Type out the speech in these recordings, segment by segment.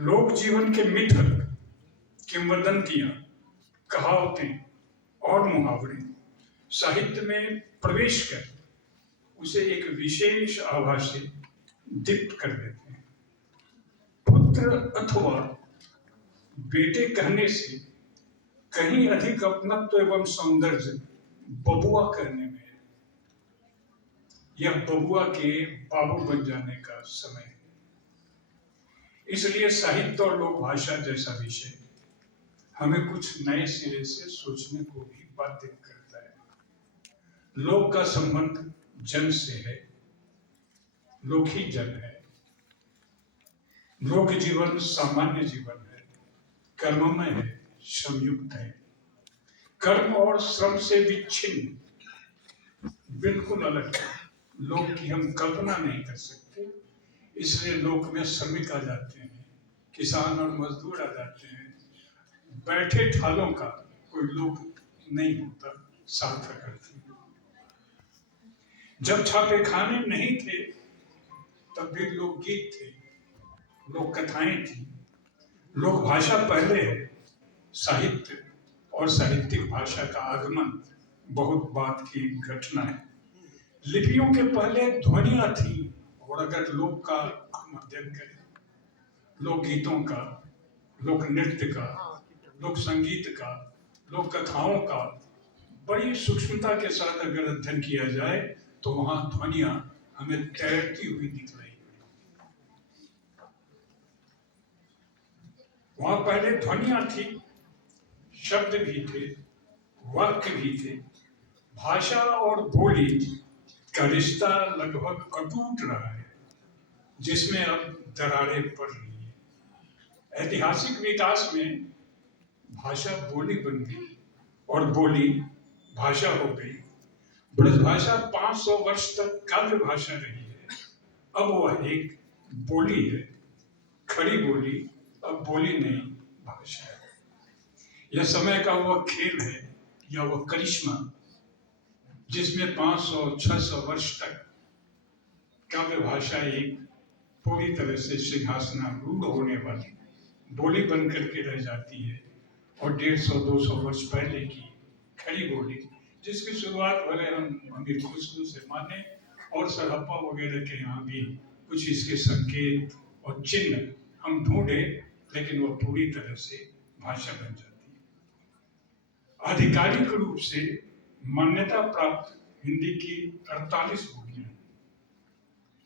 लोक जीवन के मित्र, किंवदंतियां, कहावतें और मुहावरे साहित्य में प्रवेश कर उसे एक विशेष आभा से दीप्त कर देते हैं। पुत्र अथवा बेटे कहने से कहीं अधिक अपनत्व एवं सौंदर्य बबुआ कहने में है। यह बबुआ के बाबू बन जाने का समय है। इसलिए साहित्य और लोक भाषा जैसा विषय हमें कुछ नए सिरे से सोचने को भी बाध्य करता है। लोक का संबंध जन से है, लोक ही जन है। लोक जीवन सामान्य जीवन है, कर्ममय है, संयुक्त है, कर्म और श्रम से विच्छिन्न, बिल्कुल अलग है। लोक की हम कल्पना नहीं कर सकते, इसलिए लोक में श्रमिक आ जाते हैं, किसान और मजदूर आ जाते हैं। बैठे ठालों का कोई लोक नहीं होता सार्थक अर्थ में। जब छापे खाने नहीं थे तब भी लोकगीत थे, लोक कथाएं थी। लोक भाषा पहले है, साहित्य और साहित्यिक भाषा का आगमन बहुत बात की घटना है। लिपियों के पहले ध्वनियां थी, और अगर लोक का हम अध्ययन करें, लोक गीतों का, लोक नृत्य का, लोक संगीत का, लोक कथाओं का बड़ी सूक्ष्मता के साथ अगर अध्ययन किया जाए तो वहां ध्वनियां हमें तैरती हुई दिख रही। वहां पहले ध्वनियां थी, शब्द भी थे, वाक्य भी थे। भाषा और बोली का रिश्ता लगभग अटूट रहा है, जिसमें अब दरारें पड़ रही है। ऐतिहासिक विकास में भाषा बोली बन गई और बोली भाषा हो गई। ब्रजभाषा 500 वर्ष तक काव्य भाषा रही है, अब वह एक बोली है, खड़ी बोली, अब बोली नहीं भाषा है। यह समय का वह खेल है या वह करिश्मा जिसमें 500-600 वर्ष तक काव्य भाषा एक पूरी तरह से सिंहासनारूढ़ होने वाली बोली बन करके रह जाती है, और 150-200 वर्ष पहले की खड़ी बोली, जिसकी शुरुआत भले हम अमीर खुशबू से माने और सरहप्पा वगैरह के यहाँ भी कुछ इसके संकेत और चिन्ह हम ढूंढे, लेकिन वह पूरी तरह से भाषा बन जाती है। आधिकारिक रूप से मान्यता प्राप्त हिंदी की 48 बोलियां,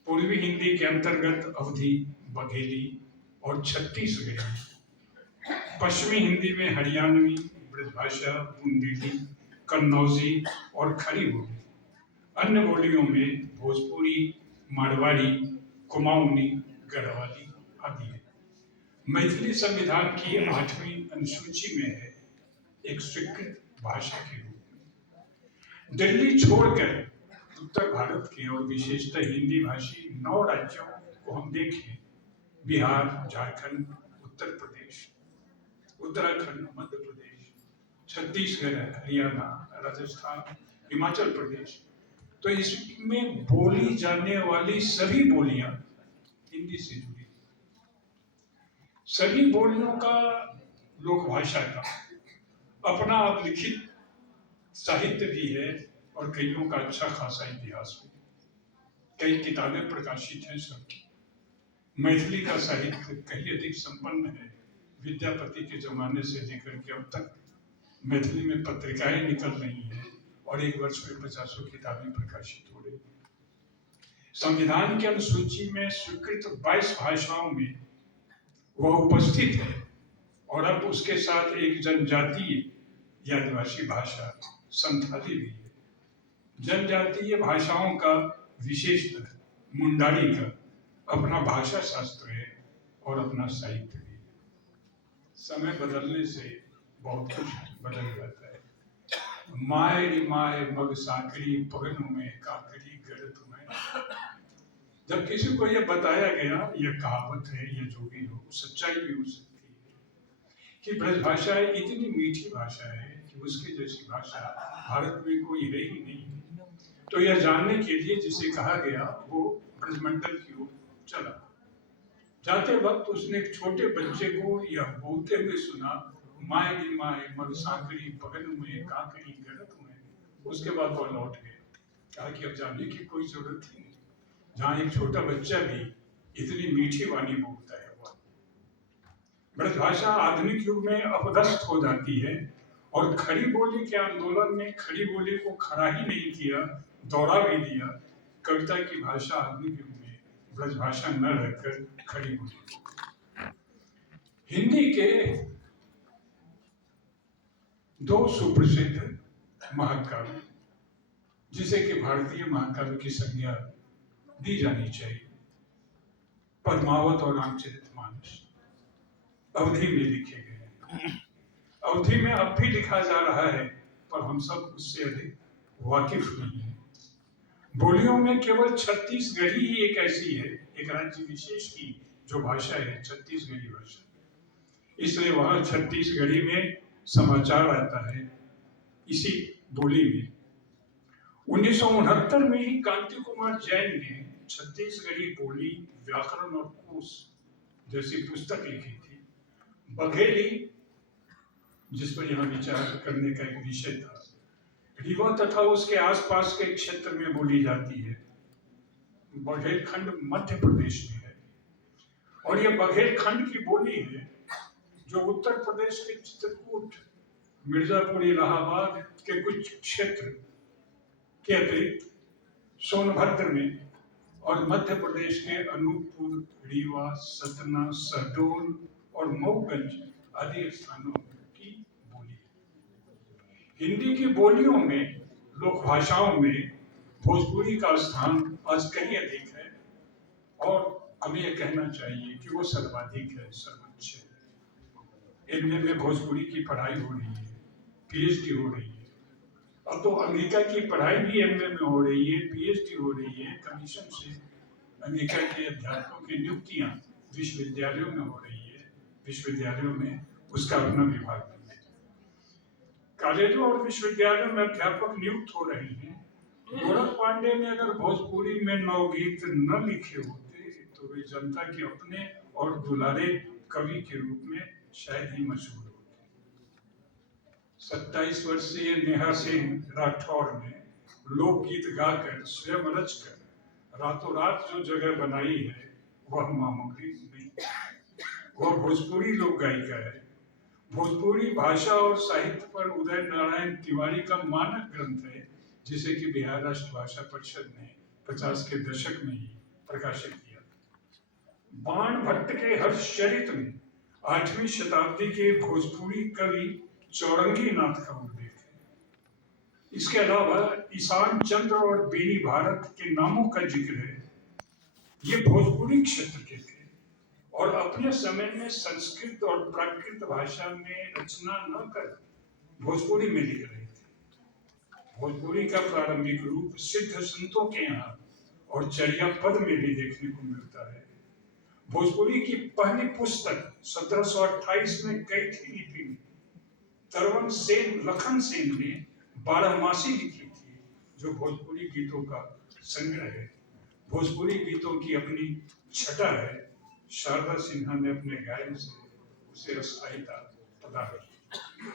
पूर्वी हिंदी के अंतर्गत अवधी, बघेली और छत्तीसगढ़ी, पश्चिमी हिंदी में हरियाणवी, ब्रजभाषा, बुंदेली, कन्नौजी और खड़ी बोली। अन्य बोलियों में भोजपुरी, मारवाड़ी, कुमाऊनी, गढ़वाली आदि है। मैथिली संविधान की 8वीं अनुसूची में है, एक स्वीकृत भाषा के रूप में। दिल्ली छोड़कर उत्तर भारत के और विशेषतः हिंदी भाषी 9 राज्यों को हम देखें, बिहार, झारखंड, उत्तर प्रदेश, उत्तराखंड, मध्य प्रदेश, छत्तीसगढ़, हरियाणा, राजस्थान, हिमाचल प्रदेश, तो इसमें बोली जाने वाली सभी बोलियां हिंदी से जुड़ी। सभी बोलियों का, लोक भाषा का अपना लिखित साहित्य भी है और कईयों का अच्छा खासा इतिहास भी। कई किताबें प्रकाशित हैं सबकी। मैथिली का साहित्य कहीं अधिक संपन्न है। विद्यापति के जमाने से लेकर के अब तक मैथिली में पत्रिकाएं निकल रही हैं और एक वर्ष में 50 किताबें प्रकाशित हो रही। संविधान की अनुसूची में स्वीकृत 22 भाषाओं में वह उपस्थित है, और अब उसके साथ एक जनजातीय या आदिवासी भाषा संथाली भी है। जनजातीय भाषाओं का विशेषतः मुंडारी का अपना भाषा शास्त्र है और अपना साहित्य भी है। समय बदलने से बहुत कुछ बदल जाता है। माए रे माए मग साकरी पगनों में काकरी गलत में। जब किसी को यह बताया गया, यह कहावत है, यह जो भी हो, सच्चाई भी हो सकती है कि ब्रजभाषा इतनी मीठी भाषा है कि उसके जैसी भाषा भारत में कोई है ही नहीं। तो यह जानने के लिए जिसे कहा गया वो ब्रजमंडल की ओर चला। जाते वक्त उसने एक छोटे बच्चे को यह बोलते हुए सुना, माए दी माए मन साकरी बगन में काकरी गलत में। उसके बाद वो लौट गए। कहा कि अब जाने की कोई जरूरत ही नहीं, जहाँ एक छोटा बच्चा भी इतनी मीठी वाणी बोलता है। वह ब्रजभाषा आधुनिक युग में अपदस्थ हो जाती है, और खड़ी बोली के आंदोलन ने खड़ी बोली को खड़ा ही नहीं किया, दौड़ा भी दिया। कविता की भाषा आधुनिक युग में ब्रजभाषा न रहकर खड़ी बोली। हिंदी के दो सुप्रसिद्ध महाकाव्य, जिसे कि भारतीय महाकाव्य की संज्ञा दी जानी चाहिए, पद्मावत और रामचरितमानस, अवधि में लिखे गए हैं। अवधि में अब भी लिखा जा रहा है, पर हम सब उससे अधिक वाकिफ नहीं है। बोलियों में केवल छत्तीसगढ़ी ही एक ऐसी है, एक राज्य विशेष की जो भाषा है छत्तीसगढ़ी भाषा, इसलिए वहां छत्तीसगढ़ी में समाचार आता है इसी बोली में। 1969 में ही कांति कुमार जैन ने छत्तीसगढ़ी बोली, व्याकरण और कोश जैसी पुस्तक लिखी थी। बघेली, जिस पर यहाँ विचार करने का एक विषय था, रीवा तथा उसके आसपास के क्षेत्र में बोली जाती है। बघेलखंड मध्य प्रदेश में है, और यह बघेलखंड की बोली है जो उत्तर प्रदेश के चित्रकूट, मिर्जापुर, इलाहाबाद के कुछ क्षेत्र के अतिरिक्त सोनभद्र में और मध्य प्रदेश के अनूपपुर, रीवा, सतना, शहडोल और मऊगंज आदि स्थानों की बोली है। हिंदी की बोलियों में, लोक भाषाओं में भोजपुरी का स्थान आज कहीं अधिक है, और हमें यह कहना चाहिए कि वो सर्वाधिक है, सर्वोच्च है। एमए में भोजपुरी की पढ़ाई हो रही है, पीएचडी हो रही है। अब तो अमेरिका की पढ़ाई भी एमए में हो रही है, पीएचडी हो रही है। कमीशन से अमेरिका के अध्यापकों की नियुक्तियां विश्वविद्यालयों में हो रही है, विश्वविद्यालयों में उसका अपना विभाग भी है। कॉलेजों और विश्वविद्यालयों में अध्यापक नियुक्त हो रहे हैं। गोरख पांडे ने अगर भोजपुरी में नवगीत न लिखे होते तो वे जनता के अपने और दुलारे कवि के रूप में शायद ही मशहूर होते। 27 वर्षीय नेहा सिंह राठौर ने लोकगीत गाकर, स्वयं रचकर रातों रात जो जगह बनाई है वह मामूली नहीं। वह भोजपुरी लोक गायिका है। भोजपुरी भाषा और साहित्य पर उदय नारायण तिवारी का मानक ग्रंथ है, जिसे कि बिहार राष्ट्र भाषा परिषद ने 50 के दशक में ही प्रकाशित किया। बाण भट्ट के हर्षचरित में 8वीं शताब्दी के भोजपुरी कवि चौरंगी नाथ का उल्लेख है। इसके अलावा ईशान चंद्र और बेनी भारत के नामों का जिक्र है। ये भोजपुरी क्षेत्र के थे और अपने समय में संस्कृत और प्राकृत भाषा में रचना न कर भोजपुरी में लिख रहे थे। भोजपुरी का प्रारंभिक रूप सिद्ध संतों के यहाँ और चर्या पद में भी देखने को मिलता है। भोजपुरी की पहली पुस्तक 1728 में कैथी लिपि में तरवन सेन, लखन सेन ने 12 मासी लिखी थी, जो भोजपुरी गीतों का संग्रह है। भोजपुरी गीतों की अपनी छटा है। शारदा सिन्हा ने अपने गायन से उसे स्थायिता प्रदान की।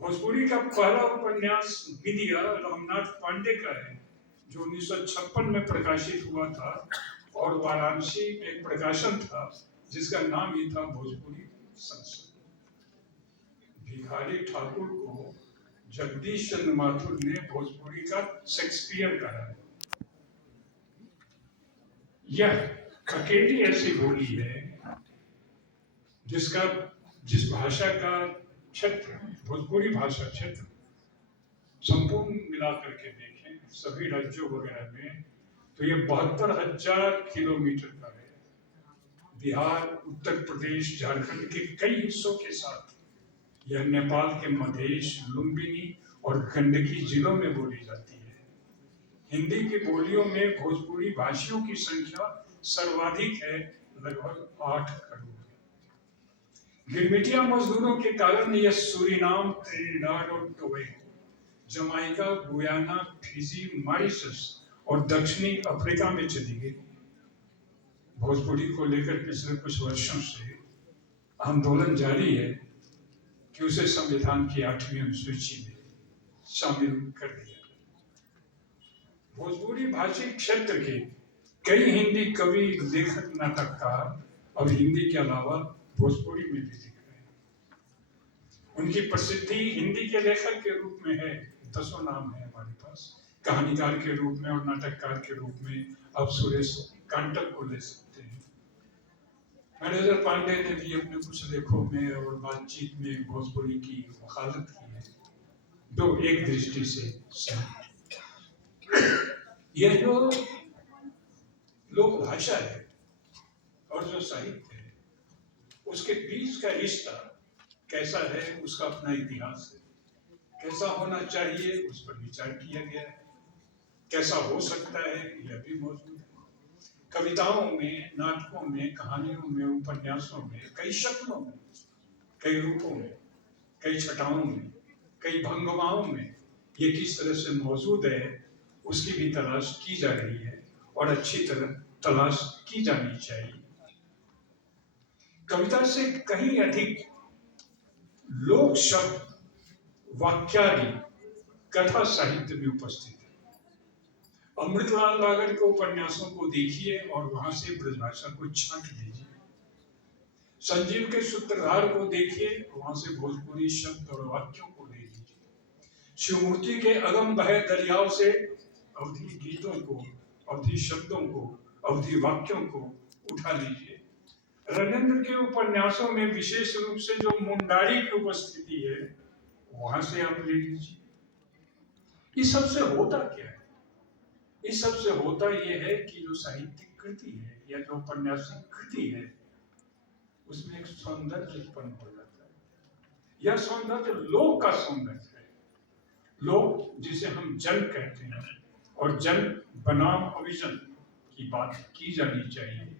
भोजपुरी का पहला उपन्यास विद्या रामनाथ पांडे का है, जो 1956 में प्रकाशित हुआ था, और वाराणसी में एक प्रकाशन था जिसका नाम ही था भोजपुरी संसद। भिखारी ठाकुर को जगदीश चंद्र माथुर ने भोजपुरी का शेक्सपियर कहा है। यह अकेली ऐसी बोली है जिस भाषा का क्षेत्र, भोजपुरी भाषा क्षेत्र संपूर्ण मिला करके देखें सभी राज्यों वगैरह में, तो ये 72,000 किलोमीटर का है। बिहार, उत्तर प्रदेश, झारखंड के कई हिस्सों के साथ यह नेपाल के मधेश, लुम्बिनी और गंडकी जिलों में बोली जाती है। हिंदी की बोलियों में भोजपुरी भाषियों की संख्या सर्वाधिक है, लगभग 8 करोड़। गिरमिटिया मजदूरों के कारण यह सूरीनाम, त्रिनिदाद और Tobago, Jamaica, Guyana, Fiji, Mauritius और दक्षिणी अफ्रीका में चली गई। भोजपुरी को लेकर पिछले कुछ वर्षों से आंदोलन जारी है कि उसे संविधान की 8वीं अनुसूची में शामिल कर दिया। भोजपुरी भाषी क्षेत्र के कई हिंदी कवि, लेखक, नाटककार अब हिंदी के अलावा भोजपुरी में भी लिख रहे हैं। उनकी प्रसिद्धि हिंदी के लेखक के रूप में है, 10 नाम है हमारे पास। कहानीकार के रूप में और नाटककार के रूप में आप सुरेश कांटक को ले सकते हैं। मैनेजर पांडे ने भी अपने कुछ लेखों में और बातचीत में भोजपुरी की वकालत की है, जो एक दृष्टि से यह जो लोक भाषा है और जो साहित्य है, उसके बीच का रिश्ता कैसा है, उसका अपना इतिहास है। कैसा होना चाहिए उस पर विचार किया गया है, कैसा हो सकता है यह भी मौजूद है। कविताओं में, नाटकों में, कहानियों में, उपन्यासों में, कई शक्लों में, कई रूपों में, कई छटाओं में, कई भंगिमाओं में ये किस तरह से मौजूद है उसकी भी तलाश की जा रही है और अच्छी तरह तलाश की जानी चाहिए। कविता से कहीं अधिक लोक शब्द, वाक्यादि कथा साहित्य में उपस्थित है। अमृतलाल रागड़ के उपन्यासों को देखिए और वहां से ब्रजभाषा को छांट लीजिए। संजीव के सूत्रधार को देखिए, वहां से भोजपुरी शब्द और वाक्यों को ले लीजिए। शिवमूर्ति के अगम बहे दरियाओं से अवधि गीतों को, अवधि शब्दों को, अवधि वाक्यों को उठा लीजिए। रणेंद्र के उपन्यासों में विशेष रूप से जो मुंडारी की उपस्थिति है, वहां से आप ले लीजिए। इस सबसे होता क्या है? इस सबसे होता यह है कि जो साहित्यिक कृति है या जो उपन्यासिक कृति है, उसमें एक सौंदर्य उत्पन्न हो जाता है। यह सौंदर्य लोक का सौंदर्य है। लोक जिसे हम जन कहते हैं, और जन बनाम अभिजन की बात की जानी चाहिए।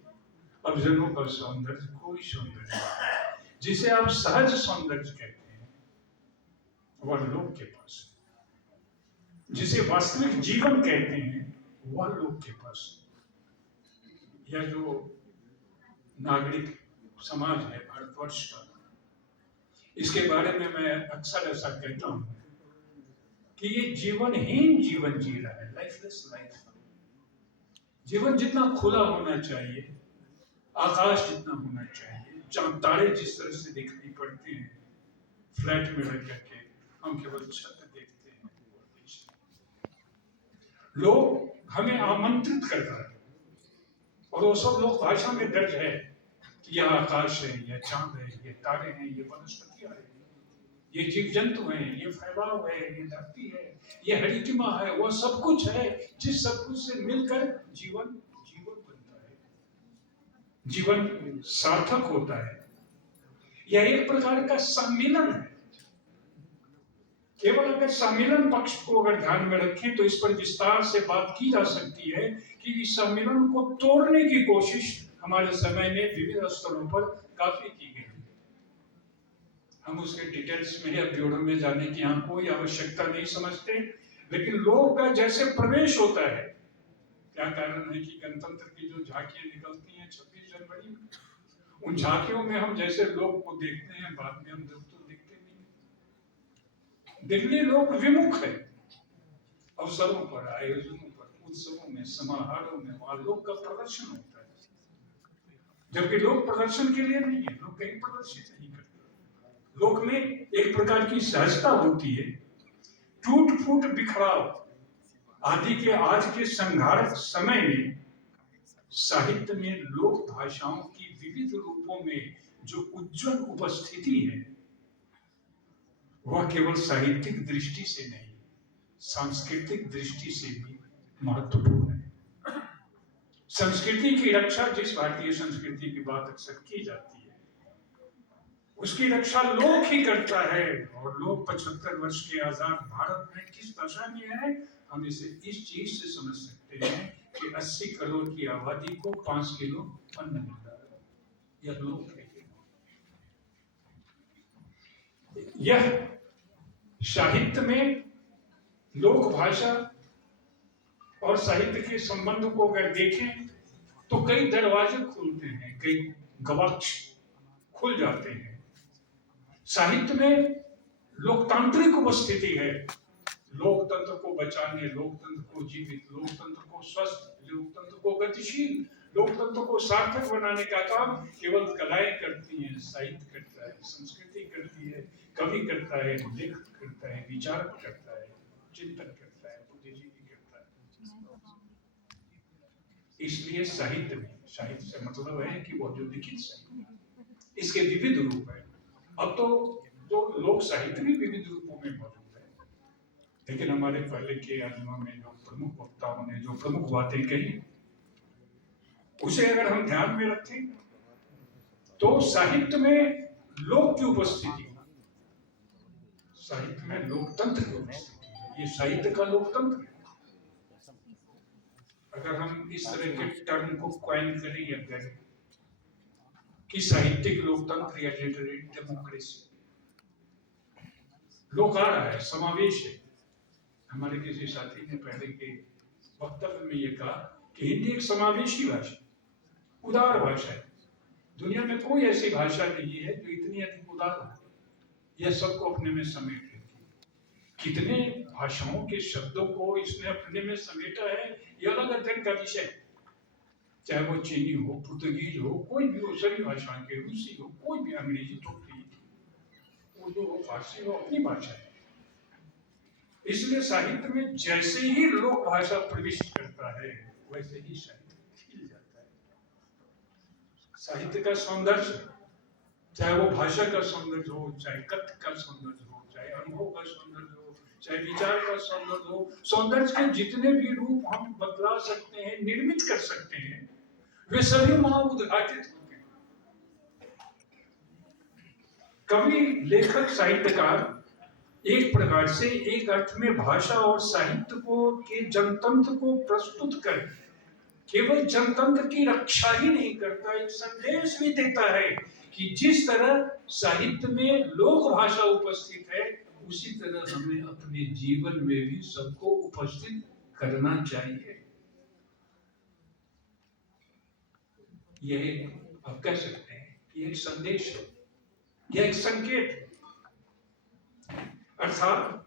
अभिजनों का सौंदर्य कोई सौंदर्य नहीं। जिसे आप सहज सौंदर्य कहते हैं वह लोक के पास है। जिसे वास्तविक जीवन कहते हैं वह लोक के पास है। यह जो नागरिक समाज है भारतवर्ष का, इसके बारे में मैं अक्सर ऐसा कहता हूं कि ये जीवनहीन जीवन जी रहा है, लाइफलेस लाइफ। जीवन जितना खुला होना चाहिए, आकाश जितना होना चाहिए, चांद तारे जिस तरह से दिखाई पड़ते हैं फ्लैट में रह करके, हम केवल छत देखते हैं। लोग हमें आमंत्रित करता है और वो सब लोग भाषा में दर्ज है कि यह आकाश है, यह चांद है, ये तारे हैं, ये वनस्पतियां हैं, ये जीव जंतु हैं, ये फैलाव है, ये धरती है, ये हरितिमा है, वह सब कुछ है जिस सब कुछ से मिलकर जीवन जीवन बनता है, जीवन सार्थक होता है। यह एक प्रकार का सम्मिलन है। केवल अगर सम्मिलन पक्ष को अगर ध्यान में रखें तो इस पर विस्तार से बात की जा सकती है कि इस सम्मिलन को तोड़ने की कोशिश हमारे समय में विभिन्न स्तरों पर काफी की गई। हम उसके डिटेल्स में या ब्यूरो में जाने की यहाँ कोई आवश्यकता नहीं समझते, लेकिन लोग का जैसे प्रवेश होता है, क्या कारण है कि गणतंत्र की जो झांकियां निकलती हैं 26 जनवरी में, उन झांकियों में हम जैसे लोग को देखते हैं, बाद में हम लोग तो दिखते नहीं। दिल्ली लोग विमुख है। अवसरों पर, आयोजनों पर, उत्सवों में, समारोहों में वहां लोग का प्रदर्शन होता है, जबकि लोग प्रदर्शन के लिए नहीं है, लोग कहीं प्रदर्शित नहीं करते। लोक में एक प्रकार की सहजता होती है। टूट फूट बिखराव आदि के आज के संघारक समय में साहित्य में लोक भाषाओं की विविध रूपों में जो उज्जवल उपस्थिति है, वह केवल साहित्यिक दृष्टि से नहीं, सांस्कृतिक दृष्टि से भी महत्वपूर्ण है। संस्कृति की रक्षा, जिस भारतीय संस्कृति की बात अक्सर की जाती है, उसकी रक्षा लोक ही करता है। और लोग 75 वर्ष के आजाद भारत में किस दशा में है, हम इसे इस चीज से समझ सकते हैं कि 80 करोड़ की आबादी को 5 किलो अन्न मिल रहा है। यह लोक है। यह साहित्य में लोक भाषा और साहित्य के संबंध को अगर देखें तो कई दरवाजे खुलते हैं, कई गवाक्ष खुल जाते हैं। साहित्य में लोकतांत्रिक उपस्थिति है, लोकतंत्र को बचाने, लोकतंत्र को जीवित, लोकतंत्र को स्वस्थ, लोकतंत्र को गतिशील, लोकतंत्र को सार्थक बनाने का काम केवल कलाएं करती हैं, साहित्य करता है, संस्कृति करती है, कवि करता है, लेखक करता है, विचारक करता है, चिंतन करता है, बुद्धिजीवी करता है। इसलिए साहित्य में, साहित्य से मतलब है कि वो जो लिखित साहित्य, इसके विविध रूप है। अब तो जो लोक साहित्य भी विविध रूपों में मौजूद है, लेकिन हमारे पहले के आदमियों में जो प्रमुख वक्ताओं ने जो प्रमुख बातें कही, उसे अगर हम ध्यान में रखें तो साहित्य में लोक की उपस्थिति, साहित्य में लोकतंत्र की उपस्थिति है, ये साहित्य का लोकतंत्र है। अगर हम इस तरह के टर्म को क्वाइन करें या करें कि साहित्यिक लोकतंत्र या लिटरेरी डेमोक्रेसी, लोक आ रहा है, समावेश है। हमारे किसी साथी ने पहले के वक्तव्य में ये कहा कि हिंदी एक समावेशी भाषा, उदार भाषा है। दुनिया में कोई ऐसी भाषा नहीं है जो इतनी अधिक उदार हो, यह सबको अपने में समेट लेती है। कितने भाषाओं के शब्दों को इसने अपने में समेटा है, यह अलग अध्ययन का विषय है। चाहे वो चीनी हो, पुर्तगीज हो, कोई भी हो, सभी भाषाओं के, रूसी हो, कोई भी, अंग्रेजी, तुर्की, उर्दू हो, फारसी हो, अपनी भाषा है। इसलिए साहित्य में जैसे ही लोक भाषा प्रविष्ट करता है, वैसे ही साहित्य खिल जाता है। साहित्य का सौंदर्य, चाहे वो भाषा का सौंदर्य हो, चाहे कथ्य का सौंदर्य हो, चाहे अनुभव का सौंदर्य हो, चाहे विचार का सौंदर्य हो, सौंदर्य के जितने भी रूप हम बदला सकते हैं, निर्मित कर सकते हैं, वे सभी वहां उद्घाटित होते हैं। कवि, लेखक, साहित्यकार एक प्रकार से, एक अर्थ में भाषा और साहित्य को के जनतंत्र को प्रस्तुत कर केवल जनतंत्र की रक्षा ही नहीं करता, एक संदेश भी देता है कि जिस तरह साहित्य में लोक भाषा उपस्थित है, उसी तरह हमें अपने जीवन में भी सबको उपस्थित करना चाहिए। यह आप कह सकते हैं कि एक संदेश है, यह एक संकेत है। अर्थात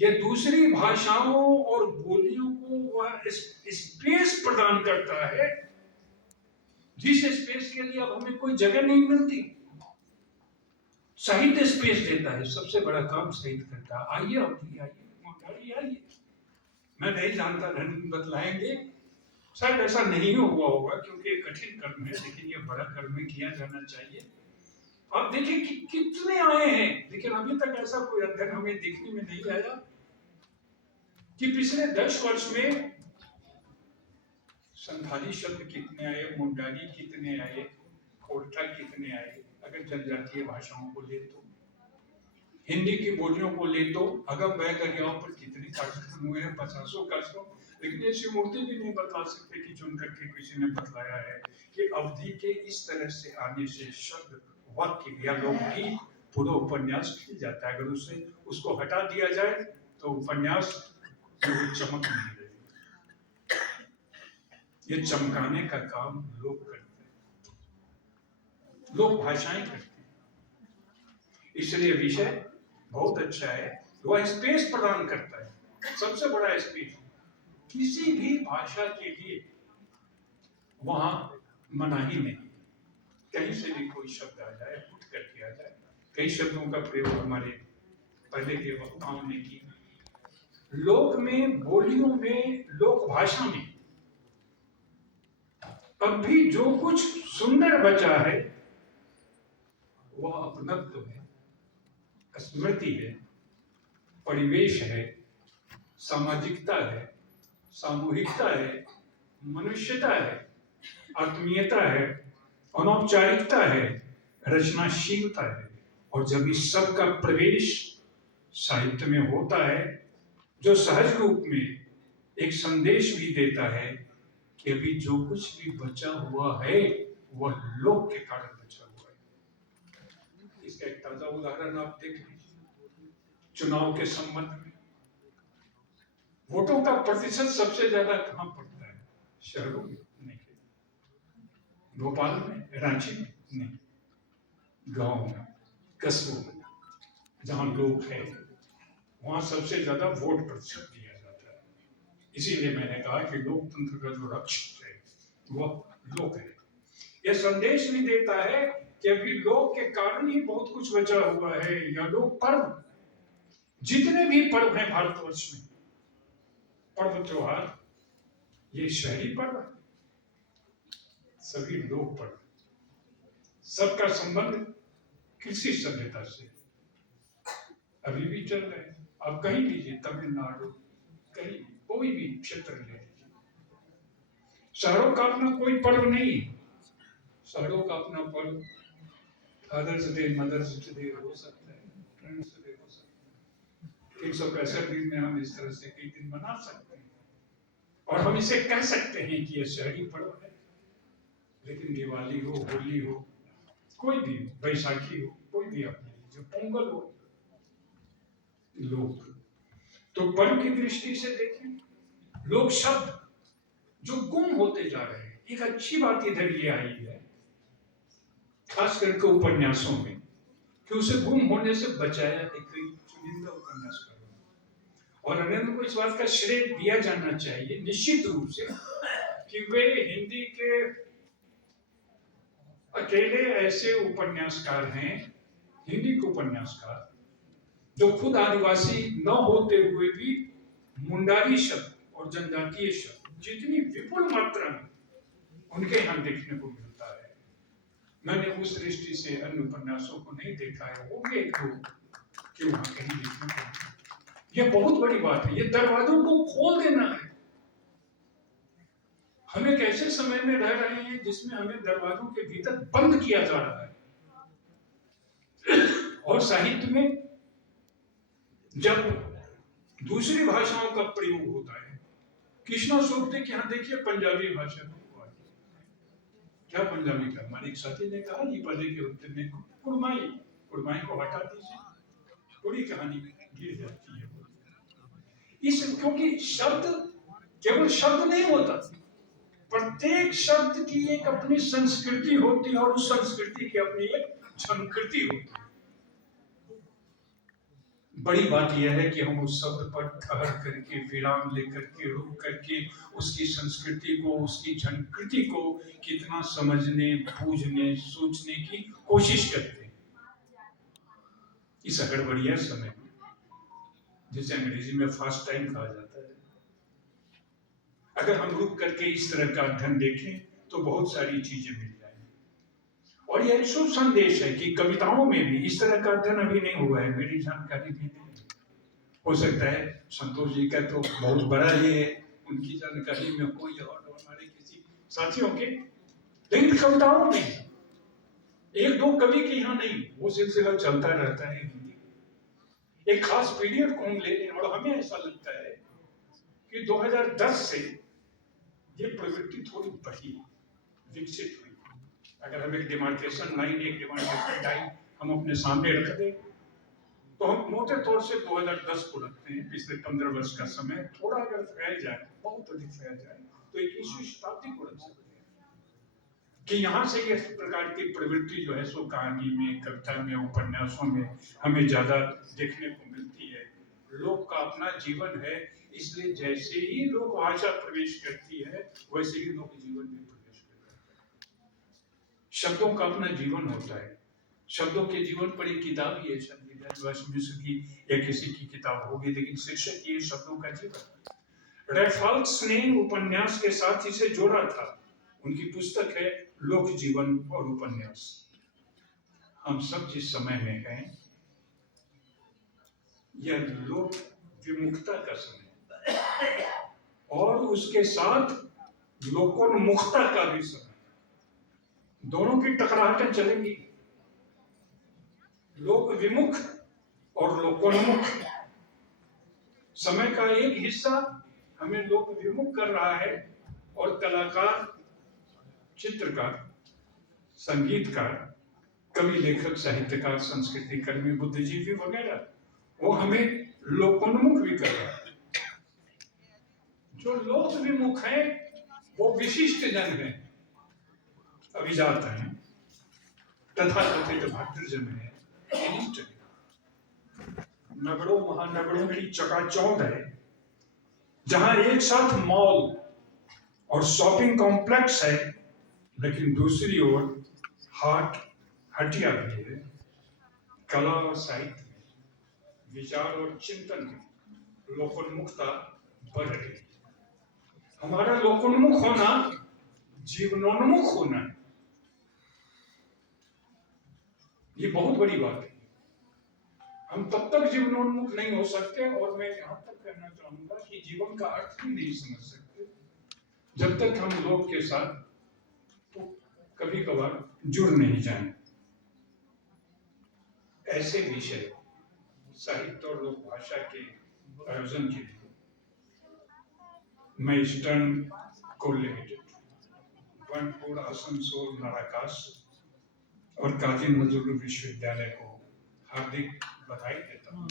यह दूसरी भाषाओं और बोलियों को वह स्पेस प्रदान करता है, जिस स्पेस के लिए अब हमें कोई जगह नहीं मिलती। साहित्य स्पेस देता है, सबसे बड़ा काम साहित्य करता है। आइए अवधि, आइए, आइए। मैं नहीं जानता, धन बतलाएंगे, शायद ऐसा नहीं हुआ होगा क्योंकि कठिन कर्म है, लेकिन यह बड़ा कर्म में किया जाना चाहिए। आप देखिए कि कितने आए हैं, लेकिन अभी तक ऐसा कोई अध्ययन हमें देखने में नहीं आया कि पिछले 10 वर्ष में संथाली शब्द कितने आए, मुंडारी कितने आए, खोरठा कितने आए, अगर जनजातीय भाषाओं को ले तो, हिंदी की बोलियों को ले तो, अगम वैगर्याओं पर कितने कार्यक्रम हुए हैं, 50 कार्यक्रम। लेकिन ऐसी मूर्ति भी नहीं बता सकते कि चुन करके किसी ने बतलाया है कि अवधि के इस तरह से आने से शब्द, वाक्य या लोकगीत, पूरा उपन्यास खिल जाता है। अगर उसको हटा दिया जाए तो उपन्यास में चमक नहीं रहेगी। ये चमकाने का काम लोग करते हैं, लोक भाषाएं करती हैं। इसलिए विषय बहुत अच्छा है, वह स्पेस प्रदान करता है, सबसे बड़ा स्पेस। किसी भी भाषा के लिए वहां मनाही नहीं, कहीं से भी कोई शब्द आ जाए, फुट करके आ जाए। कई शब्दों का प्रयोग हमारे पहले के वक्ताओं ने किया। लोक में, बोलियों में, लोक भाषा में अब भी जो कुछ सुंदर बचा है वह अपनत्व है, स्मृति है, परिवेश है, सामाजिकता है, सामूहिकता है, मनुष्यता है, आत्मीयता है, अनौपचारिकता है, रचनाशीलता है। और जब इस सब का प्रवेश साहित्य में होता है, जो सहज रूप में एक संदेश भी देता है कि अभी जो कुछ भी बचा हुआ है वह लोक के कारण बचा हुआ है। इसका एक ताजा उदाहरण आप देख लीजिए, चुनाव के संबंध में वोटों का प्रतिशत सबसे ज्यादा कहां पड़ता है? शहरों में नहीं। भोपाल में, रांची में नहीं, गांव में, कस्बों में, जहां लोग हैं वहां सबसे ज्यादा वोट प्रतिशत दिया जाता है। इसीलिए मैंने कहा कि लोकतंत्र का जो रक्षक है वह लोग है। यह संदेश भी देता है कि अभी लोग के कारण ही बहुत कुछ बचा हुआ है। या लोग पर्व, जितने भी पर्व हैं भारतवर्ष में, पर्व त्योहार, ये शहरी पर्व है, सभी लोग पर्व, सबका संबंध कृषि सभ्यता से अभी भी चल रहे हैं। आप कहीं लीजिए, तमिलनाडु, कहीं कोई भी क्षेत्र ले लीजिए, शहरों का अपना कोई पर्व नहीं है। शहरों का अपना पर्व फादर्स डे, मदर्स डे हो सकता है, फ्रेंड्स डे हो सकता है। 365 दिन में हम इस तरह से कई दिन मना सकते हैं और हम इसे कह सकते हैं कि यह शहरी पर्व है। लेकिन दिवाली हो, होली हो, कोई भी हो, बैसाखी हो, कोई भी आप ले लीजिए, पोंगल हो, लोग तो पर्व की दृष्टि से देखें, लोग शब्द जो गुम होते जा रहे हैं, एक अच्छी बात इधर ये आई है, खास करके उपन्यासों में, कि उसे गुम होने से बचाया एक चुनिंदा उपन्यास करो। और नरेंद्र को इस बात का श्रेय दिया जाना चाहिए निश्चित रूप से कि वे हिंदी के अकेले ऐसे उपन्यासकार हैं, हिंदी के उपन्यासकार, जो खुद आदिवासी न होते हुए भी मुंडारी शब्द और जनजातीय शब्द जितनी विपुल मात्रा में उनके यहां देखने को मिलता है। मैंने उस दृष्टि से अन्य उपन्यासों को नहीं देखा है, वो भी एक कि वहां कहीं देखने को। यह बहुत बड़ी बात है, ये दरवाजों को खोल देना है। हम एक ऐसे समय में रह रहे हैं जिसमें हमें दरवाजों के भीतर बंद किया जा रहा है। और साहित्य में जब दूसरी भाषाओं का प्रयोग होता है, कृष्णा सोचते कि यहां देखिए पंजाबी भाषा को, क्या पंजाबी का, हमारे एक साथी ने कहा ये पहले के उत्तर में कुड़माई, कुड़माई को हटा दीजिए, थोड़ी कहानी गिर जाती है। इस क्योंकि शब्द केवल शब्द नहीं होता, प्रत्येक शब्द की एक अपनी संस्कृति होती है और उस संस्कृति की अपनी एक संस्कृति होती है। बड़ी बात यह है कि हम उस शब्द पर ठहर करके, विराम लेकर के, रुक करके उसकी संस्कृति को, उसकी झंकृति को कितना समझने, बूझने, सोचने की कोशिश करते हैं। इस अगड़बड़िया समय में, जिसे अंग्रेजी में फास्ट टाइम कहा जाता है, अगर हम रुक करके इस तरह का अध्ययन देखें तो बहुत सारी चीजें मिल जाएंगी। और यह शुभ संदेश है कि कविताओं में भी इस तरह का अध्ययन अभी नहीं हुआ है, मेरी जानकारी भी नहीं। हो सकता है संतोष जी का तो बहुत बड़ा ये है, उनकी जानकारी में कोई और हमारे किसी साथियों के, लेकिन कविताओं में एक दो कवि के यहाँ नहीं, वो सिलसिला चलता रहता है। एक खास पीरियड को हम ले लें और हमें ऐसा लगता है कि 2010 से ये प्रवृत्ति थोड़ी बढ़ी, विकसित हुई। अगर हम एक डिमार्केशन लाइन, एक डिमार्केशन लाइन हम अपने सामने रख दें तो हम मोटे तौर से 2010 को रखते हैं। पिछले 15 वर्ष का समय थोड़ा अगर फैल जाए, बहुत अधिक फैल जाए तो 21वीं शताब्दी को रख सकते हैं कि यहाँ से इस प्रकार की प्रवृत्ति जो है सो कहानी में, कविता में, उपन्यासों में हमें ज्यादा देखने को मिलती है। लोक का अपना जीवन है, इसलिए जैसे ही लोक भाषा प्रवेश करती है वैसे ही लोक जीवन में प्रवेश करता है। शब्दों का अपना जीवन होता है। शब्दों के जीवन पर एक किताब ही है, शब्द मिश्र की या किसी की किताब होगी, लेकिन शीर्षक ये शब्दों का जीवन। रेफाल्स ने उपन्यास के साथ इसे जोड़ा था। उनकी पुस्तक है लोक जीवन और उपन्यास। हम सब जिस समय में हैं यह लोक विमुखता का समय और उसके साथ लोकोन्मुखता का भी समय, दोनों की टकराहटें चलेंगी। लोक विमुख और लोकोन्मुख समय का एक हिस्सा हमें लोक विमुख कर रहा है और कलाकार, चित्रकार, संगीतकार, कवि, लेखक, साहित्यकार, संस्कृति कर्मी, बुद्धिजीवी वगैरह वो हमें लोकोन्मुख भी कर रहा है। जो लोक विमुख है वो विशिष्ट जन है, अभिजात हैं, तथाकथित भक्तजन है, नहीं चलेगा। नगरों महानगरों की चकाचौंध है, जहां एक साथ मॉल और शॉपिंग कॉम्प्लेक्स है, लेकिन दूसरी ओर हाट हटिया भी है। कला और साहित्य में, विचार और चिंतन में लोकोन्मुखता बढ़ रही है। हमारा लोकोन्मुख होना जीवनोन्मुख होना है, ये बहुत बड़ी बात है। हम तब तक जीवनोन्मुख नहीं हो सकते, और मैं यहां तक कहना चाहूंगा कि जीवन का अर्थ भी नहीं समझ सकते जब तक हम लोग के साथ तो कभी कभार जुड़ नहीं जाए। ऐसे विषय साहित्य और लोक भाषा के आयोजन के लिए मैं ईस्टर्न कोल लिमिटेड, बनपुर, आसनसोल, नाराकाश और काजी नजरुल विश्वविद्यालय को हार्दिक बधाई देता हूँ।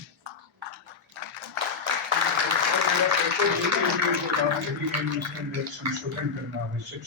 संशोधन करना आवश्यक